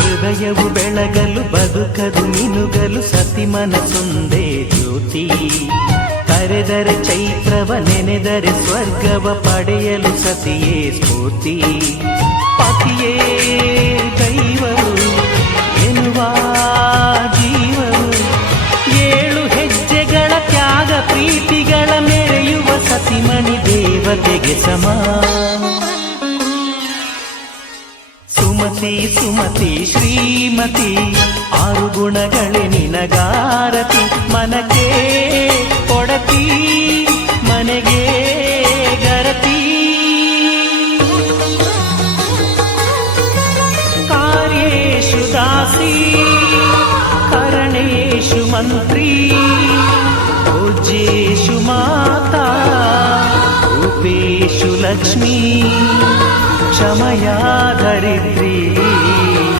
ಹೃದಯವು ಬೆಳಗಲು ಬದುಕದು ಮಿನುಗಲು ಸತಿ ಮನಸೊಂದೇ ಜ್ಯೋತಿ. ಕರೆದರೆ ಚೈತ್ರವ ನೆನೆದರೆ ಸ್ವರ್ಗವ ಪಡೆಯಲು ಸತಿಯೇ ಸ್ಫೂರ್ತಿ. ಪತಿಯೇ ದೈವವು ಎನ್ನುವ ಜೀವವು, 7 ಹೆಜ್ಜೆಗಳ ತ್ಯಾಗ ಪ್ರೀತಿಗಳ ಮೆರೆಯುವ ಸತಿಮಣಿ ದೇವತೆಗೆ ಸಮ. ಸುಮತಿ ಸುಮತಿ ಶ್ರೀಮತಿ 6 ಗುಣಗಳೇ ನಿನಗಾರತಿ. ಮನಕ್ಕೆ ಕೊಡತಿ ಮನೆಗೆ ಗರತಿ. ಕಾರ್ಯೇಷು ದಾಸಿ ಕರಣೇಷು ಮಂತ್ರಿ. ಪೂಜ್ಯೇಷು ಮಾತಾ ರೂಪೇಷು ಲಕ್ಷ್ಮೀ. ಕ್ಷಮಯಾ ಧರಿತ್ರಿ